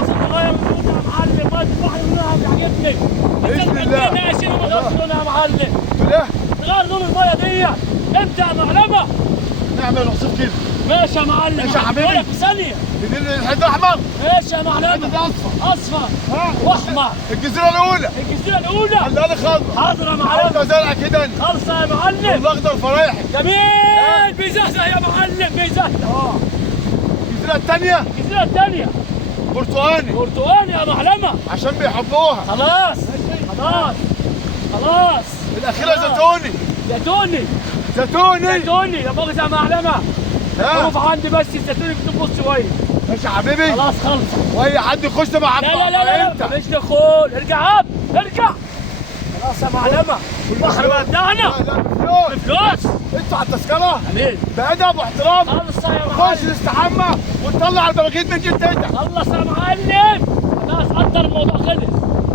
تغير لونها يا معلم، ما تفرح لونها بيعجبني. بإذن الله. ماشي غير لونها يا معلم. لا تغير لون الميه دي امتى يا معلمه؟ نعمل عصير كده. ماشي يا معلم. ماشي يا حبيبي. في ثانيه. الحته احمر. ماشي يا معلمه. الحته اصفر. اصفر ها واحمر. الجزيره الاولى. الجزيره الاولى. خليها خضرا. حاضر يا عاوزه معلم. زرع كده انت. خلصه يا معلم. والاخضر فرايحي. جميل. بيزهزه يا معلم بيزهزه. الجزيره الثانيه الجزيره الثانيه برتقاني برتقاني يا معلمه. عشان بيحبوها. خلاص خلاص خلاص. الاخيره زيتوني. زيتوني زيتوني. زيتوني يا مؤاخذة يا معلمة. ها الظروف عندي بس الزيتوني بتنقص شوية. ماشي يا حبيبي. خلاص خلص. واي حد يخش مع لا لا لا لا انت. مش دخول. ارجع اب ارجع. خلاص يا معلمة. البحر ودعنا. لا بفلوس. بفلوس. انتوا على التذكره امين. بأدب واحترام. خلص يا خش معلم. نستحمى ونطلع البراكين من جدتك. خلص يا معلم.